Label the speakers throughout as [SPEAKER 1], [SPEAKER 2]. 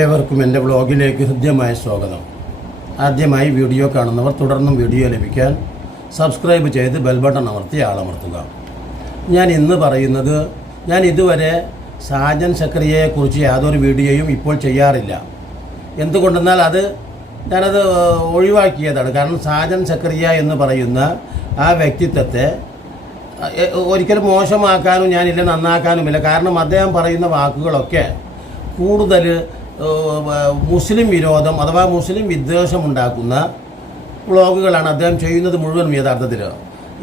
[SPEAKER 1] ഏവർക്കും എന്റെ ബ്ലോഗിലേക്ക് ഹൃദ്യമായ സ്വാഗതം. ആദ്യമായി വീഡിയോ കാണുന്നവർ തുടർന്നും വീഡിയോ ലഭിക്കാൻ സബ്സ്ക്രൈബ് ചെയ്ത് ബെൽ ബട്ടൺ അമർത്തി ആളമർത്തുക. ഞാൻ ഇന്ന് പറയുന്നത് ഞാൻ ഇതുവരെ സാജൻ സക്രിയയെക്കുറിച്ച് യാതൊരു വീഡിയോയും ഇപ്പോൾ ചെയ്യാറില്ല. എന്തുകൊണ്ടെന്നാൽ അത് ഞാനത് ഒഴിവാക്കിയതാണ്. കാരണം സാജൻ സക്രിയ എന്ന് പറയുന്ന ആ വ്യക്തിത്വത്തെ ഒരിക്കലും മോശമാക്കാനും ഞാനില്ല നന്നാക്കാനുമില്ല. കാരണം അദ്ദേഹം പറയുന്ന വാക്കുകളൊക്കെ കൂടുതൽ മുസ്ലിം വിരോധം അഥവാ മുസ്ലിം വിദ്വേഷം ഉണ്ടാക്കുന്ന വ്ളോഗുകളാണ് അദ്ദേഹം ചെയ്യുന്നത് മുഴുവനും യഥാർത്ഥത്തിൽ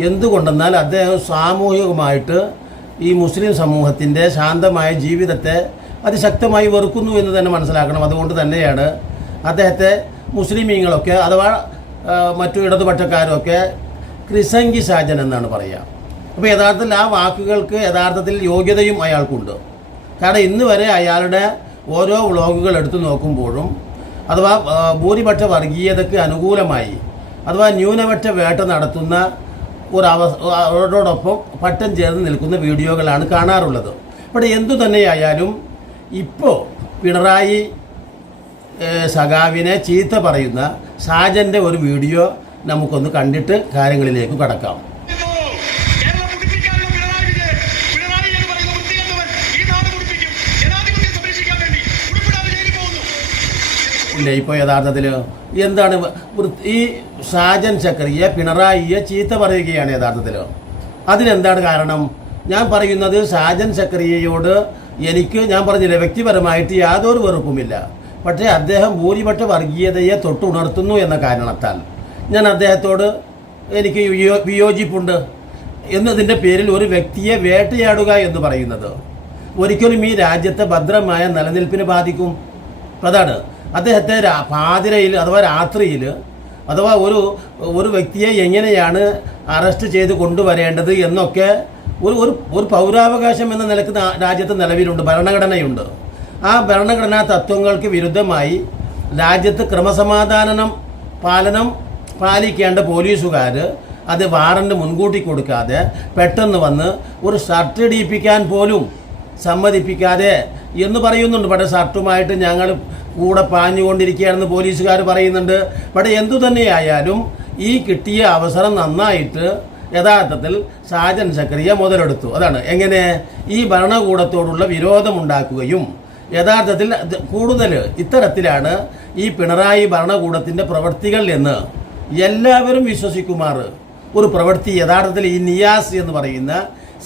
[SPEAKER 1] എന്തുകൊണ്ടെന്നാൽ അദ്ദേഹം സാമൂഹികമായിട്ട് ഈ മുസ്ലിം സമൂഹത്തിന്റെ ശാന്തമായ ജീവിതത്തെ അതിശക്തമായി വെറുക്കുന്നു എന്ന് തന്നെ മനസ്സിലാക്കണം. അതുകൊണ്ട് തന്നെയാണ് അദ്ദേഹത്തെ മുസ്ലിമീങ്ങളൊക്കെ അഥവാ മറ്റു ഇടതുപക്ഷക്കാരൊക്കെ ക്രിസംഗി സാജൻ എന്നാണ് പറയുക അപ്പോൾ യഥാർത്ഥത്തിൽ ആ വാക്കുകൾക്ക് യഥാർത്ഥത്തിൽ യോഗ്യതയും അയാൾക്കുണ്ട്. കാരണം ഇന്ന് വരെ അയാളുടെ ഓരോ വ്ളോഗുകൾ എടുത്തു നോക്കുമ്പോഴും അഥവാ ഭൂരിപക്ഷ വർഗീയതയ്ക്ക് അനുകൂലമായി അഥവാ ന്യൂനപക്ഷ വേട്ട നടത്തുന്ന ഒരു പട്ടം ചേർന്ന് നിൽക്കുന്ന വീഡിയോകളാണ് കാണാറുള്ളത്. ഇവിടെ എന്തു തന്നെയായാലും ഇപ്പോൾ പിണറായി സഖാവിനെ ചീത്ത പറയുന്ന സാജന്റെ ഒരു വീഡിയോ നമുക്കൊന്ന് കണ്ടിട്ട് കാര്യങ്ങളിലേക്ക് കടക്കാം
[SPEAKER 2] കേരളം മുടിപ്പിക്കാനുള്ള പിണറായി വിജയൻ പിണറായി എന്ന് പറയുന്ന വൃത്തികെട്ടവൻ ഈ നാട് മുടിപ്പിക്കും ജനാധിപത്യം സംരക്ഷിക്കാൻ വേണ്ടി ഉടുപ്പിടാതെ ജയിലിൽ പോകുന്നു
[SPEAKER 1] ഇല്ല ഇപ്പോൾ യഥാർത്ഥത്തിൽ എന്താണ് ഈ ഷാജൻ ചക്രിയെ പിണറായിയെ ചീത്ത പറയുകയാണ് യഥാർത്ഥത്തിൽ അതിനെന്താണ് കാരണം? ഞാൻ പറയുന്നത് ഷാജൻ ചക്രിയയോട് എനിക്ക് ഞാൻ പറഞ്ഞില്ല വ്യക്തിപരമായിട്ട് യാതൊരു വെറുപ്പുമില്ല. പക്ഷേ അദ്ദേഹം ഭൂരിപക്ഷ വർഗീയതയെ തൊട്ടുണർത്തുന്നു എന്ന കാരണത്താൽ. ഞാൻ അദ്ദേഹത്തോട് എനിക്ക് വിയോ- വിയോജിപ്പുണ്ട് എന്നതിന്റെ പേരിൽ ഒരു വ്യക്തിയെ വേട്ടയാടുക എന്ന് പറയുന്നത്. ഒരിക്കലും ഈ രാജ്യത്തെ ഭദ്രമായ നിലനിൽപ്പിന് ബാധിക്കും. അതാണ്. അദ്ദേഹത്തെ പാതിരയിൽ അഥവാ രാത്രിയിൽ അഥവാ ഒരു ഒരു വ്യക്തിയെ എങ്ങനെയാണ് അറസ്റ്റ് ചെയ്ത് കൊണ്ടുവരേണ്ടത് എന്നൊക്കെ ഒരു ഒരു ഒരു പൗരാവകാശം എന്ന നിലയ്ക്ക് രാജ്യത്ത് നിലവിലുണ്ട് ഭരണഘടനയുണ്ട്. ആ ഭരണഘടനാ തത്വങ്ങൾക്ക് വിരുദ്ധമായി രാജ്യത്ത് ക്രമസമാധാനം പാലനം പാലിക്കേണ്ട പോലീസുകാർ അത് വാറണ്ട് മുൻകൂട്ടി കൊടുക്കാതെ പെട്ടെന്ന് വന്ന് ഒരു ഷർട്ട് ഇടിയിപ്പിക്കാൻ പോലും സമ്മതിപ്പിക്കാതെ എന്ന് പറയുന്നുണ്ട്. പക്ഷേ ഷർട്ടുമായിട്ട് ഞങ്ങൾ കൂടെ പാഞ്ഞുകൊണ്ടിരിക്കുകയാണെന്ന് പോലീസുകാർ പറയുന്നുണ്ട്. പക്ഷേ എന്തു തന്നെയായാലും ഈ കിട്ടിയ അവസരം നന്നായിട്ട് യഥാർത്ഥത്തിൽ സാജൻ സക്രിയ മുതലെടുത്തു. അതാണ്. എങ്ങനെ? ഈ ഭരണകൂടത്തോടുള്ള വിരോധമുണ്ടാക്കുകയും യഥാർത്ഥത്തിൽ കൂടുതൽ ഇത്തരത്തിലാണ് ഈ പിണറായി ഭരണകൂടത്തിന്റെ പ്രവൃത്തികൾ എന്ന് എല്ലാവരും വിശ്വസിക്കുമാർ ഒരു പ്രവൃത്തി യഥാർത്ഥത്തിൽ ഈ നിയാസ് എന്ന് പറയുന്ന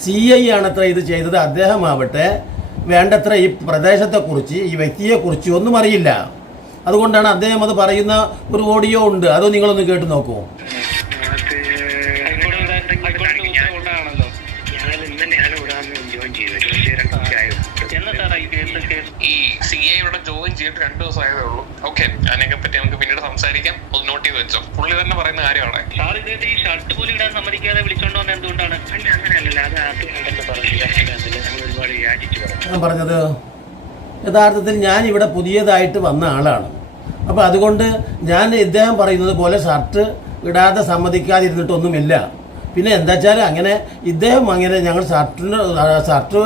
[SPEAKER 1] സി ഐ ആണത്ര ഇത് ചെയ്തത്. അദ്ദേഹമാവട്ടെ വേണ്ടത്ര ഈ പ്രദേശത്തെക്കുറിച്ച് ഈ വ്യക്തിയെക്കുറിച്ച് ഒന്നും അറിയില്ല. അതുകൊണ്ടാണ് അദ്ദേഹം അത് പറയുന്ന ഒരു ഓഡിയോ ഉണ്ട്. അതോ നിങ്ങളൊന്ന് കേട്ട് നോക്കൂ.
[SPEAKER 3] ജോയിൻ
[SPEAKER 4] ചെയ്തിട്ട് രണ്ടു ദിവസം ആയതേ ഉള്ളൂ. ഓക്കെ അതിനെ പറ്റി നമുക്ക് പിന്നീട് സംസാരിക്കാം. ഒന്ന് നോട്ട് ചെയ്ത് വെച്ചോ. പുള്ളി തന്നെ പറയുന്ന കാര്യമാണ്.
[SPEAKER 5] സാർ ഇദ്ദേഹത്തെ ഈ ഷർട്ട് പോലും ഇടാൻ സമ്മതിക്കാതെ വിളിച്ചോണ്ട് വന്ന എന്തുകൊണ്ടാണ്?
[SPEAKER 3] അത് പറഞ്ഞില്ല?
[SPEAKER 1] പറഞ്ഞത് യഥാർത്ഥത്തിൽ ഞാൻ ഇവിടെ പുതിയതായിട്ട് വന്ന ആളാണ്. അപ്പോൾ അതുകൊണ്ട് ഞാൻ ഇദ്ദേഹം പറയുന്നത് പോലെ ഷർട്ട് ഇടാതെ സമ്മതിക്കാതിരുന്നിട്ടൊന്നുമില്ല. പിന്നെ എന്താ വെച്ചാൽ അങ്ങനെ ഇദ്ദേഹം അങ്ങനെ ഞങ്ങൾ ഷർട്ടിന് ഷർട്ട്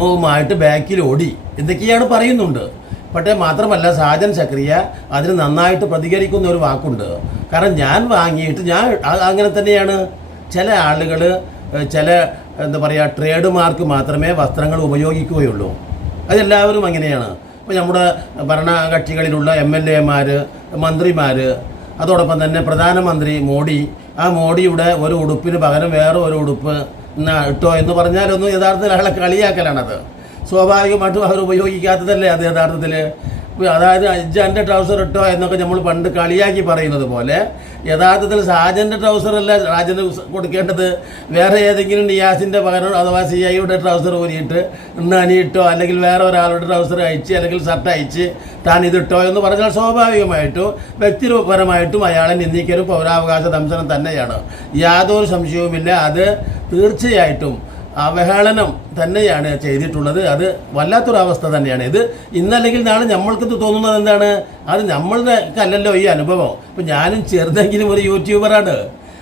[SPEAKER 1] ുമായിട്ട് ബാക്കിൽ ഓടി. എന്തൊക്കെയാണ് പറയുന്നുണ്ട്? പക്ഷേ മാത്രമല്ല സാജൻ ചക്രിയ അതിന് നന്നായിട്ട് പ്രതികരിക്കുന്ന ഒരു വാക്കുണ്ട്. കാരണം ഞാൻ വാങ്ങിയിട്ട് ഞാൻ അങ്ങനെ തന്നെയാണ്. ചില ആളുകൾ ചില എന്താ പറയുക ട്രേഡ് മാർക്ക് മാത്രമേ വസ്ത്രങ്ങൾ ഉപയോഗിക്കുകയുള്ളൂ. അതെല്ലാവരും അങ്ങനെയാണ്. ഇപ്പോൾ നമ്മുടെ ഭരണകക്ഷികളിലുള്ള എം എൽ എമാർ മന്ത്രിമാർ അതോടൊപ്പം തന്നെ പ്രധാനമന്ത്രി മോഡി ആ മോഡിയുടെ ഒരു ഉടുപ്പിന് പകരം വേറെ ഒരു ഉടുപ്പ് ഇട്ടോ എന്ന് പറഞ്ഞാലൊന്നും യഥാർത്ഥത്തിൽ അയാളെ കളിയാക്കലാണത്. സ്വാഭാവികമായിട്ടും അവർ ഉപയോഗിക്കാത്തതല്ലേ അത് യഥാർത്ഥത്തിൽ അതായത് അജ്ജാന്റെ ട്രൗസർ ഇട്ടോ എന്നൊക്കെ നമ്മൾ പണ്ട് കളിയാക്കി പറയുന്നത് പോലെ യഥാർത്ഥത്തിൽ സാജന്റെ ട്രൗസർ അല്ല രാജന് കൊടുക്കേണ്ടത്. വേറെ ഏതെങ്കിലും നിയാസിന്റെ പകരം അഥവാ സി ഐയുടെ ട്രൗസർ ഊരിയിട്ട് ഇന്ന് അനിയിട്ടോ അല്ലെങ്കിൽ വേറെ ഒരാളുടെ ട്രൗസർ അയച്ച് അല്ലെങ്കിൽ ഷർട്ട് അയച്ച് താൻ ഇതിട്ടോ എന്ന് പറഞ്ഞാൽ സ്വാഭാവികമായിട്ടും വ്യക്തിപരമായിട്ടും അയാളെ നിന്ദിക്കലും പൗരാവകാശ ദംശനം തന്നെയാണ്. യാതൊരു സംശയവുമില്ല. അത് തീർച്ചയായിട്ടും അവഹേളനം തന്നെയാണ് ചെയ്തിട്ടുള്ളത്. അത് വല്ലാത്തൊരവസ്ഥ തന്നെയാണ്. ഇത് ഇന്നല്ലെങ്കിൽ നാളെ നമ്മൾക്ക് തോന്നുന്നത് എന്താണ്? അത് നമ്മളുടെ അല്ലല്ലോ ഈ അനുഭവം. ഇപ്പം ഞാനും ചെറുതെങ്കിലും ഒരു യൂട്യൂബറാണ്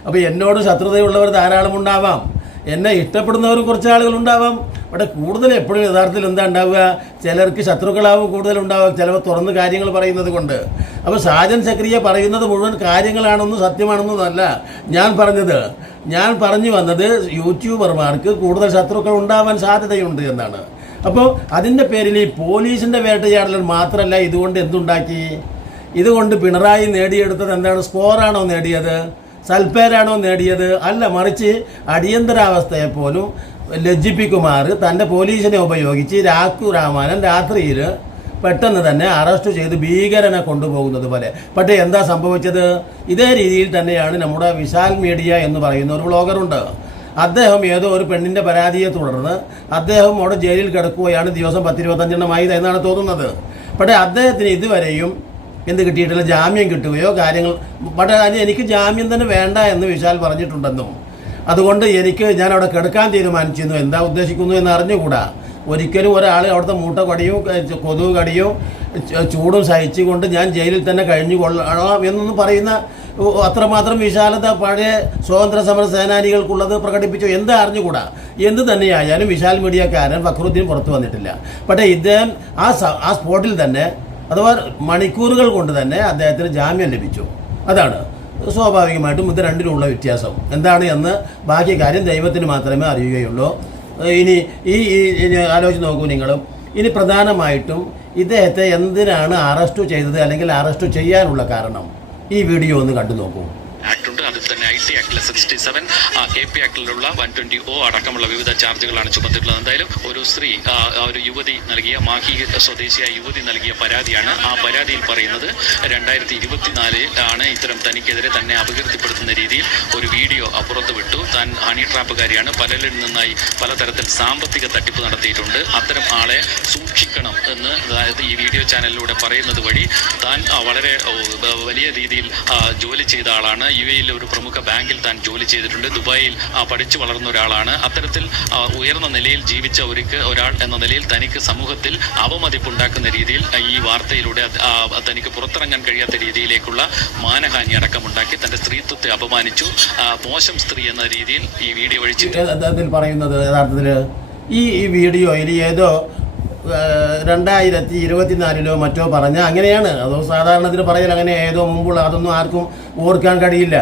[SPEAKER 1] അപ്പോൾ എന്നോട് ശത്രുതയുള്ളവർ ധാരാളം ഉണ്ടാവാം എന്നെ ഇഷ്ടപ്പെടുന്നവരും കുറച്ച് ആളുകൾ അവിടെ കൂടുതൽ എപ്പോഴും യഥാർത്ഥത്തിൽ എന്താ ഉണ്ടാവുക? ചിലർക്ക് ശത്രുക്കളാവും കൂടുതൽ ഉണ്ടാവുക ചിലപ്പോൾ തുറന്ന് കാര്യങ്ങൾ പറയുന്നത് കൊണ്ട്. അപ്പോൾ സാജൻ സക്രിയ പറയുന്നത് മുഴുവൻ കാര്യങ്ങളാണെന്നും സത്യമാണെന്നല്ല ഞാൻ പറഞ്ഞത് ഞാൻ പറഞ്ഞു വന്നത് യൂട്യൂബർമാർക്ക് കൂടുതൽ ശത്രുക്കൾ ഉണ്ടാവാൻ സാധ്യതയുണ്ട് എന്നാണ്. അപ്പോൾ അതിന്റെ പേരിൽ ഈ പോലീസിന്റെ വേട്ടയാടൽ മാത്രമല്ല ഇതുകൊണ്ട് എന്തുണ്ടാക്കി? ഇതുകൊണ്ട് പിണറായി നേടിയെടുത്തത് എന്താണ്? സ്കോറാണോ നേടിയത്? സൽപ്പേരാണോ നേടിയത്? അല്ല മറിച്ച് അടിയന്തരാവസ്ഥയെ പോലും ലജ്ജിപ്പിക്കുമാർ തന്റെ പോലീസിനെ ഉപയോഗിച്ച് രാഖു രാമാനൻ രാത്രിയിൽ പെട്ടെന്ന് തന്നെ അറസ്റ്റ് ചെയ്ത് ഭീകരനെ കൊണ്ടുപോകുന്നത് പോലെ. പക്ഷേ എന്താ സംഭവിച്ചത്? ഇതേ രീതിയിൽ തന്നെയാണ് നമ്മുടെ വിശാൽ മീഡിയ എന്ന് പറയുന്ന ഒരു വ്ളോഗറുണ്ട് അദ്ദേഹം ഏതോ ഒരു പെണ്ണിന്റെ പരാതിയെ തുടർന്ന് അദ്ദേഹം അവിടെ ജയിലിൽ കിടക്കുകയാണ് ദിവസം പത്തിരുപത്തഞ്ചെണ്ണമായി എന്നാണ് തോന്നുന്നത്. പക്ഷേ അദ്ദേഹത്തിന് ഇതുവരെയും എന്ത് കിട്ടിയിട്ടില്ല? ജാമ്യം കിട്ടുകയോ കാര്യങ്ങൾ പക്ഷേ അതിന് എനിക്ക് ജാമ്യം തന്നെ വേണ്ട എന്ന് വിശാൽ പറഞ്ഞിട്ടുണ്ടെന്നും. അതുകൊണ്ട് എനിക്ക് ഞാൻ അവിടെ കിടക്കാൻ തീരുമാനിച്ചിരുന്നു. എന്താ ഉദ്ദേശിക്കുന്നു എന്ന് അറിഞ്ഞുകൂടാ. ഒരിക്കലും ഒരാൾ അവിടുത്തെ മൂട്ട കടിയും കൊതുക് കടിയും ചൂടും സഹിച്ചുകൊണ്ട് ഞാൻ ജയിലിൽ തന്നെ കഴിഞ്ഞു കൊള്ളണം എന്നൊന്നും പറയുന്ന അത്രമാത്രം വിശാലത പഴയ സ്വാതന്ത്ര്യ സമര സേനാനികൾക്കുള്ളത് പ്രകടിപ്പിച്ചു. എന്ത് അറിഞ്ഞുകൂടാ? എന്ത് തന്നെയായാലും വിശാൽ മീഡിയക്കാരൻ ഫക്രുദ്ദീൻ പുറത്തു വന്നിട്ടില്ല. പക്ഷേ ഇദ്ദേഹം ആ ആ സ്പോട്ടിൽ തന്നെ അഥവാ മണിക്കൂറുകൾ കൊണ്ട് തന്നെ അദ്ദേഹത്തിന് ജാമ്യം ലഭിച്ചു. അതാണ്. സ്വാഭാവികമായിട്ടും ഇത് രണ്ടിലുള്ള വ്യത്യാസം. എന്താണ് എന്ന് ബാക്കി കാര്യം ദൈവത്തിന് മാത്രമേ അറിയുകയുള്ളൂ. ഇനി ഈ ആലോചിച്ച് നോക്കൂ നിങ്ങളും. ഇനി പ്രധാനമായിട്ടും ഇദ്ദേഹത്തെ എന്തിനാണ് അറസ്റ്റ് ചെയ്തത് അല്ലെങ്കിൽ അറസ്റ്റ് ചെയ്യാനുള്ള കാരണം? ഈ വീഡിയോ ഒന്ന് കണ്ടു നോക്കൂ.
[SPEAKER 6] അതിൽ തന്നെ ഐ ടി ആക്ടിലെ സിക്സ്റ്റി സെവൻ എ പി ആക്ടിലുള്ള വൺ ട്വന്റി ഒ അടക്കമുള്ള വിവിധ ചാർജുകളാണ് ചുമത്തിയിട്ടുള്ളത്. എന്തായാലും ഒരു സ്ത്രീ ഒരു യുവതി നൽകിയ മാഹി സ്വദേശിയായ യുവതി നൽകിയ പരാതിയാണ് ആ പരാതിയിൽ പറയുന്നത്. രണ്ടായിരത്തി ഇരുപത്തിനാലിൽ ആണ് ഇത്തരം തനിക്കെതിരെ തന്നെ അപകീർത്തിപ്പെടുത്തുന്ന രീതിയിൽ ഒരു വീഡിയോ അപ്പുറത്ത് വിട്ടു താൻ ഹണി ട്രാപ്പുകാരിയാണ്. പലരിൽ നിന്നായി പലതരത്തിൽ സാമ്പത്തിക തട്ടിപ്പ് നടത്തിയിട്ടുണ്ട്. അത്തരം ആളെ സൂക്ഷിക്കണം എന്ന് അതായത് ഈ വീഡിയോ ചാനലിലൂടെ പറയുന്നത് വഴി താൻ വളരെ വലിയ രീതിയിൽ ജോലി ചെയ്ത ആളാണ്. യു എയിൽ ഒരു പ്രമുഖ ബാങ്കിൽ താൻ ജോലി ചെയ്തിട്ടുണ്ട്. ദുബായിൽ പഠിച്ചു വളർന്ന ഒരാളാണ്. അത്തരത്തിൽ ഉയർന്ന നിലയിൽ ജീവിച്ച ഒരുക്ക് ഒരാൾ എന്ന നിലയിൽ തനിക്ക് സമൂഹത്തിൽ അവമതിപ്പുണ്ടാക്കുന്ന രീതിയിൽ ഈ വാർത്തയിലൂടെ തനിക്ക് പുറത്തിറങ്ങാൻ കഴിയാത്ത രീതിയിലേക്കുള്ള മാനഹാനി അടക്കമുണ്ടാക്കി തന്റെ സ്ത്രീത്വത്തെ അപമാനിച്ചു. മോശം സ്ത്രീ എന്ന രീതിയിൽ ഈ വീഡിയോ വഴി
[SPEAKER 1] പറയുന്നത് യഥാർത്ഥത്തിൽ ഈ വീഡിയോയിൽ ഏതോ രണ്ടായിരത്തി ഇരുപത്തിനാലിലോ മറ്റോ പറഞ്ഞ അങ്ങനെയാണ്. അതോ സാധാരണത്തിൽ പറയൽ അങ്ങനെ ഏതോ മുമ്പുള്ള അതൊന്നും ആർക്കും ഓർക്കാൻ കഴിയില്ല.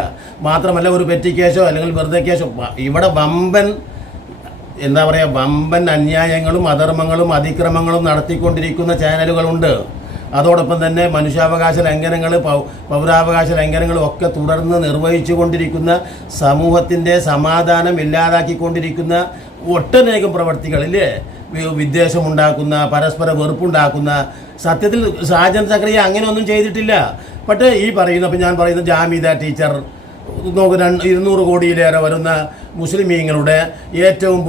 [SPEAKER 1] മാത്രമല്ല ഒരു പെറ്റി അല്ലെങ്കിൽ വെറുതെ കേസോ ഇവിടെ വമ്പൻ എന്താ പറയുക വമ്പൻ അന്യായങ്ങളും അധർമ്മങ്ങളും അതിക്രമങ്ങളും നടത്തിക്കൊണ്ടിരിക്കുന്ന ചാനലുകളുണ്ട്. അതോടൊപ്പം തന്നെ മനുഷ്യാവകാശ ലംഘനങ്ങൾ പൗരാവകാശ ലംഘനങ്ങളും ഒക്കെ തുടർന്ന് നിർവഹിച്ചു കൊണ്ടിരിക്കുന്ന സമൂഹത്തിന്റെ സമാധാനം ഇല്ലാതാക്കിക്കൊണ്ടിരിക്കുന്ന ഒട്ടനേകം പ്രവർത്തികളില്ലേ? വിദ്വേഷമുണ്ടാക്കുന്ന പരസ്പര വെറുപ്പുണ്ടാക്കുന്ന സത്യത്തിൽ സാജൻ സക്രിയ അങ്ങനെയൊന്നും ചെയ്തിട്ടില്ല. പക്ഷേ ഈ പറയുന്ന ഇപ്പം ഞാൻ പറയുന്ന ജാമിദ ടീച്ചർ നോക്ക് രണ്ട് ഇരുന്നൂറ് കോടിയിലേറെ വരുന്ന മുസ്ലിമീങ്ങളുടെ ഏറ്റവും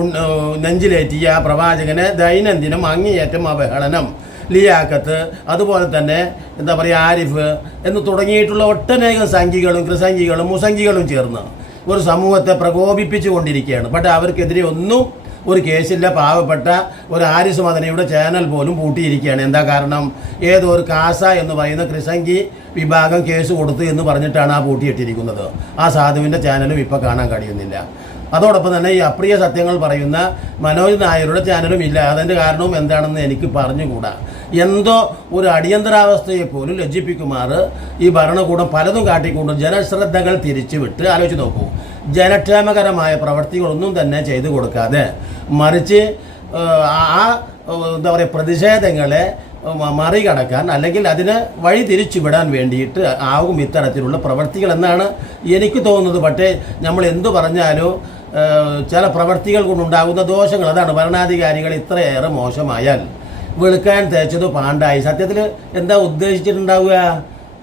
[SPEAKER 1] നെഞ്ചിലേറ്റിയ പ്രവാചകനെ ദൈനംദിനം അങ്ങേയറ്റം അവഹേളനം. ലിയാക്കത്ത് അതുപോലെ തന്നെ എന്താ പറയുക ആരിഫ് എന്ന് തുടങ്ങിയിട്ടുള്ള ഒട്ടനേകം സംഘികളും കൃസംഘികളും മുസംഘികളും ചേർന്ന് ഒരു സമൂഹത്തെ പ്രകോപിപ്പിച്ചു കൊണ്ടിരിക്കുകയാണ് പക്ഷേ അവർക്കെതിരെ ഒന്നും ഒരു കേസില്ല പാവപ്പെട്ട ഒരു ആരിസ് മദനയുടെ ചാനൽ പോലും പൂട്ടിയിരിക്കുകയാണ്. എന്താ കാരണം? ഏതോ ഒരു കാസ എന്ന് പറയുന്ന ക്രിസംഗി വിഭാഗം കേസ് കൊടുത്തു എന്ന് പറഞ്ഞിട്ടാണ് ആ പൂട്ടിയിട്ടിരിക്കുന്നത്. ആ സാധുവിന്റെ ചാനലും ഇപ്പോൾ കാണാൻ കഴിയുന്നില്ല. അതോടൊപ്പം തന്നെ ഈ അപ്രിയ സത്യങ്ങൾ പറയുന്ന മനോജ് നായരുടെ ചാനലും ഇല്ല. അതിന്റെ കാരണവും എന്താണെന്ന് എനിക്ക് പറഞ്ഞുകൂടാ. എന്തോ ഒരു അടിയന്തരാവസ്ഥയെ പോലും ലജ്ജിപ്പിക്കുമാർ ഈ ഭരണകൂടം പലതും കാട്ടിക്കൊണ്ട് ജനശ്രദ്ധകൾ തിരിച്ചുവിട്ട് ആലോചിച്ച് നോക്കൂ. ജനക്ഷേമകരമായ പ്രവർത്തികളൊന്നും തന്നെ ചെയ്തു കൊടുക്കാതെ മറിച്ച് ആ എന്താ പറയുക പ്രതിഷേധങ്ങളെ മറികടക്കാൻ അല്ലെങ്കിൽ അതിനെ വഴി തിരിച്ചുവിടാൻ വേണ്ടിയിട്ട് ആകും ഇത്തരത്തിലുള്ള പ്രവർത്തികൾ എന്നാണ് എനിക്ക് തോന്നുന്നത്. പക്ഷേ നമ്മൾ എന്തു പറഞ്ഞാലും ചില പ്രവർത്തികൾ കൊണ്ടുണ്ടാകുന്ന ദോഷങ്ങൾ അതാണ്. ഭരണാധികാരികൾ ഇത്രയേറെ മോശമായാൽ വെളുക്കാൻ തേച്ചത് പാണ്ടായി. സത്യത്തിൽ എന്താ ഉദ്ദേശിച്ചിട്ടുണ്ടാവുക?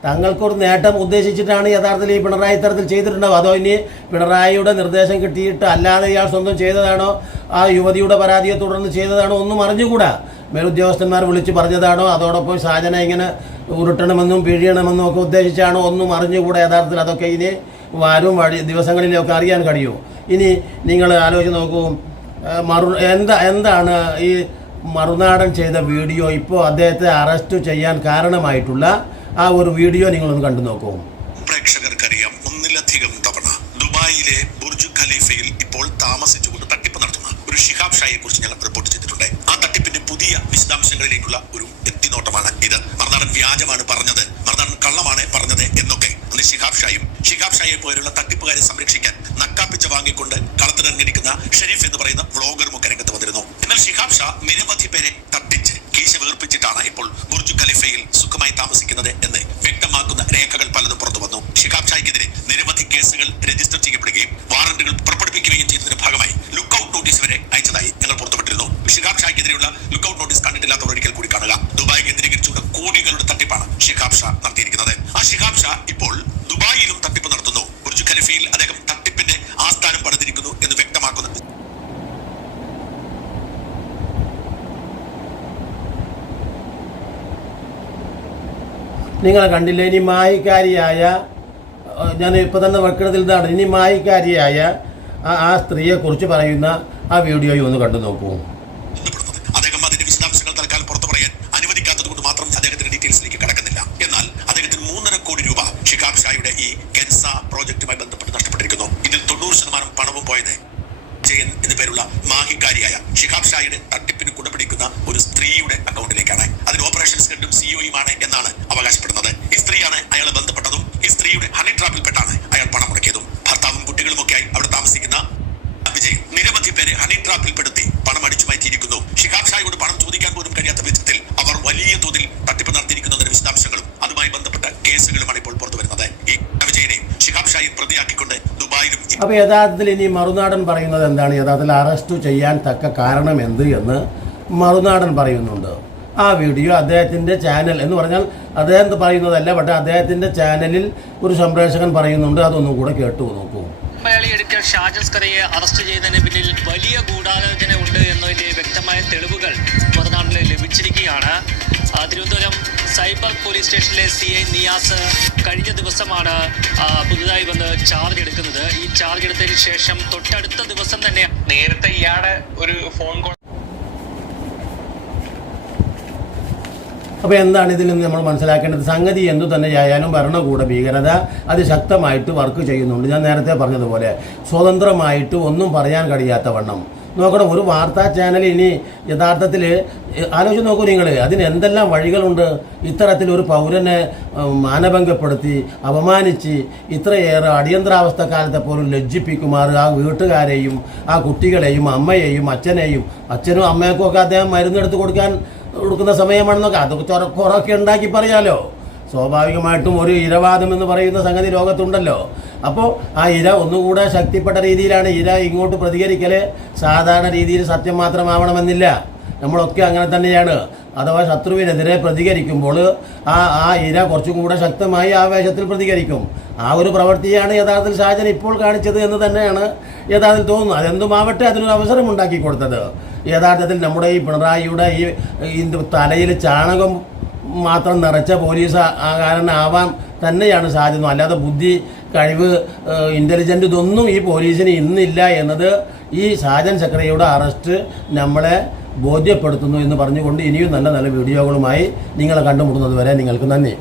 [SPEAKER 1] തങ്ങൾക്കൊരു നേട്ടം ഉദ്ദേശിച്ചിട്ടാണ് യഥാർത്ഥത്തിൽ ഈ പിണറായി തരത്തിൽ ചെയ്തിട്ടുണ്ടാവും അതോ ഇനി പിണറായിയുടെ നിർദ്ദേശം കിട്ടിയിട്ട് അല്ലാതെ ഇയാൾ സ്വന്തം ചെയ്തതാണോ? ആ യുവതിയുടെ പരാതിയെ തുടർന്ന് ചെയ്തതാണോ ഒന്നും അറിഞ്ഞുകൂടാ. മേലുദ്യോഗസ്ഥന്മാർ വിളിച്ചു പറഞ്ഞതാണോ? അതോടൊപ്പം സാജന ഇങ്ങനെ ഉരുട്ടണമെന്നും പിഴിയണമെന്നും ഒക്കെ ഉദ്ദേശിച്ചാണോ ഒന്നും അറിഞ്ഞുകൂടാ യഥാർത്ഥത്തിൽ? അതൊക്കെ ഇനി വരും വഴി ദിവസങ്ങളിലൊക്കെ അറിയാൻ കഴിയുമോ? ഇനി നിങ്ങൾ ആലോചിച്ച് നോക്കൂ. മറു എന്താ എന്താണ് ഈ മറുനാടൻ ചെയ്ത വീഡിയോ ഇപ്പോൾ അദ്ദേഹത്തെ അറസ്റ്റ് ചെയ്യാൻ കാരണമായിട്ടുള്ള ആ ഒരു വീഡിയോ നിങ്ങളൊന്ന് കണ്ടു നോക്കൂ.
[SPEAKER 7] പ്രേക്ഷകർക്കറിയാം ഒന്നിലധികം തവണ ദുബായിലെ ബുർജ് ഖലീഫയിൽ ഇപ്പോൾ താമസിച്ചുകൊണ്ട് തട്ടിപ്പ് നടത്തുന്ന ഒരു ഷിഹാബ് ഷായെ കുറിച്ച് ഞങ്ങൾ റിപ്പോർട്ട് ചെയ്തിട്ടുണ്ട്. ആ തട്ടിപ്പിന്റെ പുതിയ വിശദാംശങ്ങളിലേക്കുള്ള ഒരു എത്തിനോട്ടമാണ് ഇത്. മറുനാടൻ വ്യാജമാണ് പറഞ്ഞത്. മറുനാടൻ കള്ളമാണ് പറഞ്ഞത് എന്നൊക്കെ. അന്ന് ഷിഹാബ് ഷായും ഷിഹാബ് ഷായെ പോലുള്ള തട്ടിപ്പുകാരെ നടത്തിയിരിക്കുന്നത്. ആ ഷിഹാബ് ഷാ ഇപ്പോൾ ദുബായിലും തട്ടിപ്പ് നടത്തുന്നു. ബുർജ് ഖലീഫയിൽ അദ്ദേഹം തട്ടിപ്പിന്റെ ആസ്ഥാനം പണിതിരിക്കുന്നു എന്ന് വ്യക്തമാക്കുന്ന.
[SPEAKER 1] നിങ്ങൾ കണ്ടില്ലേ? ഇനി മായിക്കാരിയായ ഞാൻ ഇപ്പോൾ തന്നെ വെക്കണത്തിൽ ഇതാണ്. ഇനി മായിക്കാരിയായ ആ- സ്ത്രീയെക്കുറിച്ച് സ്ത്രീയെ പറയുന്ന ആ വീഡിയോയും ഒന്ന് കണ്ടു നോക്കൂ.
[SPEAKER 7] ഷിഹാബ് ഈ കെൻസ പ്രോജക്റ്റുമായി ബന്ധപ്പെട്ട് നഷ്ടപ്പെട്ടിരിക്കുന്നു. ഇതിൽ തൊണ്ണൂറ് ശതമാനം പണവും പോയത് ജയൻ എന്ന പേരുള്ള മാഹിക്കാരിയായ ഷിഹാബ് തട്ടിപ്പിന് കുടപിടിക്കുന്ന ഒരു സ്ത്രീയുടെ അക്കൗണ്ടിലേക്കാണ്. അതിന് ഓപ്പറേഷൻസ് ഹെഡും സിഇഒയുമാണ് എന്നാണ് അവകാശപ്പെടുന്നത്. ഈ സ്ത്രീയാണ് അയാളെ ബന്ധപ്പെട്ടതും ഈ സ്ത്രീയുടെ ഹണി ട്രാപ്പിൽപ്പെട്ടാണ് അയാൾ പണം മുടക്കിയതും ഭർത്താവും കുട്ടികളുമൊക്കെയായി അവിടെ താമസിക്കുന്ന വിജയ് നിരവധി പേരെ ഹണി ട്രാപ്പിൽപ്പെടുത്തി പണം അടിച്ചു മാറ്റിയിരിക്കുന്നു ഷിഹാബ് പണം ചോദിക്കാൻ പോലും കഴിയാത്ത വിധത്തിൽ അവർ വലിയ തോതിൽ തട്ടിപ്പ് നടത്തിയിരിക്കുന്നതിന്റെ വിശദാംശങ്ങളും അതുമായി ബന്ധപ്പെട്ട കേസുകളുമാണ് ഇപ്പോൾ പുറത്തു വരുന്നത് ഈ വിജയനെ ഷിഹാബ് ഷായെ പ്രതിയാക്കിക്കൊണ്ട് ദുബായിലും
[SPEAKER 1] അപ്പോൾ യഥാർത്ഥത്തിൽ ഇനി മറുനാടൻ പറയുന്നത് എന്താണ്? യഥാർത്ഥത്തിൽ അറസ്റ്റ് ചെയ്യാൻ തക്ക കാരണം എന്ത് എന്ന് മറുനാടൻ പറയുന്നുണ്ട്. ആ വീഡിയോ അദ്ദേഹത്തിന്റെ ചാനൽ എന്ന് പറഞ്ഞാൽ അദ്ദേഹം പറയുന്നതല്ല പക്ഷേ അദ്ദേഹത്തിന്റെ ചാനലിൽ ഒരു സംപ്രേഷകൻ പറയുന്നുണ്ട് അതൊന്നും കൂടെ കേട്ടു നോക്കൂ.
[SPEAKER 8] മലയാളി ഷാജൽ സ്കറിയെ അറസ്റ്റ് ചെയ്തതിന് പിന്നിൽ വലിയ ഗൂഢാലോചന ഉണ്ട് എന്നതിന്റെ വ്യക്തമായ തെളിവുകൾ മറുനാട്ടിൽ ലഭിച്ചിരിക്കുകയാണ്. തിരുവനന്തപുരം സൈബർ പോലീസ് സ്റ്റേഷനിലെ സി ഐ നിയാസ് കഴിഞ്ഞ ദിവസമാണ് പുതുതായി വന്ന് ചാർജ് എടുക്കുന്നത്. ഈ ചാർജ് എടുത്തതിന് ശേഷം തൊട്ടടുത്ത ദിവസം തന്നെ
[SPEAKER 4] നേരത്തെ ഇയാളെ ഒരു ഫോൺ കോൾ
[SPEAKER 1] അപ്പോൾ എന്താണ് ഇതിൽ നിന്ന് നമ്മൾ മനസ്സിലാക്കേണ്ടത്? സംഗതി എന്തു തന്നെയായാലും ഭരണകൂട ഭീകരത അത് ശക്തമായിട്ട് വർക്ക് ചെയ്യുന്നുണ്ട്. ഞാൻ നേരത്തെ പറഞ്ഞതുപോലെ സ്വതന്ത്രമായിട്ട് ഒന്നും പറയാൻ കഴിയാത്ത വണ്ണം. നോക്കണം ഒരു വാർത്താ ചാനൽ ഇനി യഥാർത്ഥത്തിൽ ആലോചിച്ച് നോക്കൂ നിങ്ങൾ അതിന് എന്തെല്ലാം വഴികളുണ്ട്? ഇത്തരത്തിൽ ഒരു പൗരനെ മാനഭംഗപ്പെടുത്തി അപമാനിച്ച് ഇത്രയേറെ അടിയന്തരാവസ്ഥ കാലത്തെ പോലും ലജ്ജിപ്പിക്കുമാർ ആ വീട്ടുകാരെയും ആ കുട്ടികളെയും അമ്മയെയും അച്ഛനെയും അച്ഛനും അമ്മയ്ക്കും ഒക്കെ അദ്ദേഹം മരുന്നെടുത്ത് കൊടുക്കാൻ കൊടുക്കുന്ന സമയമാണെന്നൊക്കെ ചൊര- കുറൊക്കെ ഉണ്ടാക്കി പറയാലോ. സ്വാഭാവികമായിട്ടും ഒരു ഇരവാദം എന്ന് പറയുന്ന സംഗതി ലോകത്തുണ്ടല്ലോ. അപ്പോൾ ആ ഇര ഒന്നുകൂടെ ശക്തിപ്പെട്ട രീതിയിലാണ് ഇര ഇങ്ങോട്ട് പ്രതികരിക്കൽ സാധാരണ രീതിയിൽ സത്യം മാത്രമാവണമെന്നില്ല. നമ്മളൊക്കെ അങ്ങനെ തന്നെയാണ്. അഥവാ ശത്രുവിനെതിരെ പ്രതികരിക്കുമ്പോൾ ആ ആ ഇര കുറച്ചും കൂടെ ശക്തമായി ആവേശത്തിൽ പ്രതികരിക്കും. ആ ഒരു പ്രവൃത്തിയാണ് യഥാർത്ഥത്തിൽ ഷാജൻ ഇപ്പോൾ കാണിച്ചത് എന്ന് തന്നെയാണ് യഥാർത്ഥത്തിൽ തോന്നുന്നത്. അതെന്തുമാവട്ടെ അതിനൊരു അവസരം ഉണ്ടാക്കി കൊടുത്തത്. യഥാർത്ഥത്തിൽ നമ്മുടെ ഈ പിണറായിയുടെ ഈ തലയിൽ ചാണകം മാത്രം നിറച്ച പോലീസ് ആകാരനാവാൻ തന്നെയാണ് സാധ്യത. അല്ലാതെ ബുദ്ധി കഴിവ് ഇന്റലിജന്റ് ഇതൊന്നും ഈ പോലീസിന് ഇന്നില്ല എന്നത് ഈ സാജൻ ചക്രയുടെ അറസ്റ്റ് നമ്മളെ ബോധ്യപ്പെടുത്തുന്നു എന്ന് പറഞ്ഞുകൊണ്ട് ഇനിയും നല്ല നല്ല വീഡിയോകളുമായി നിങ്ങളെ കണ്ടുമുട്ടുന്നത് വരെ നിങ്ങൾക്ക് നന്ദി.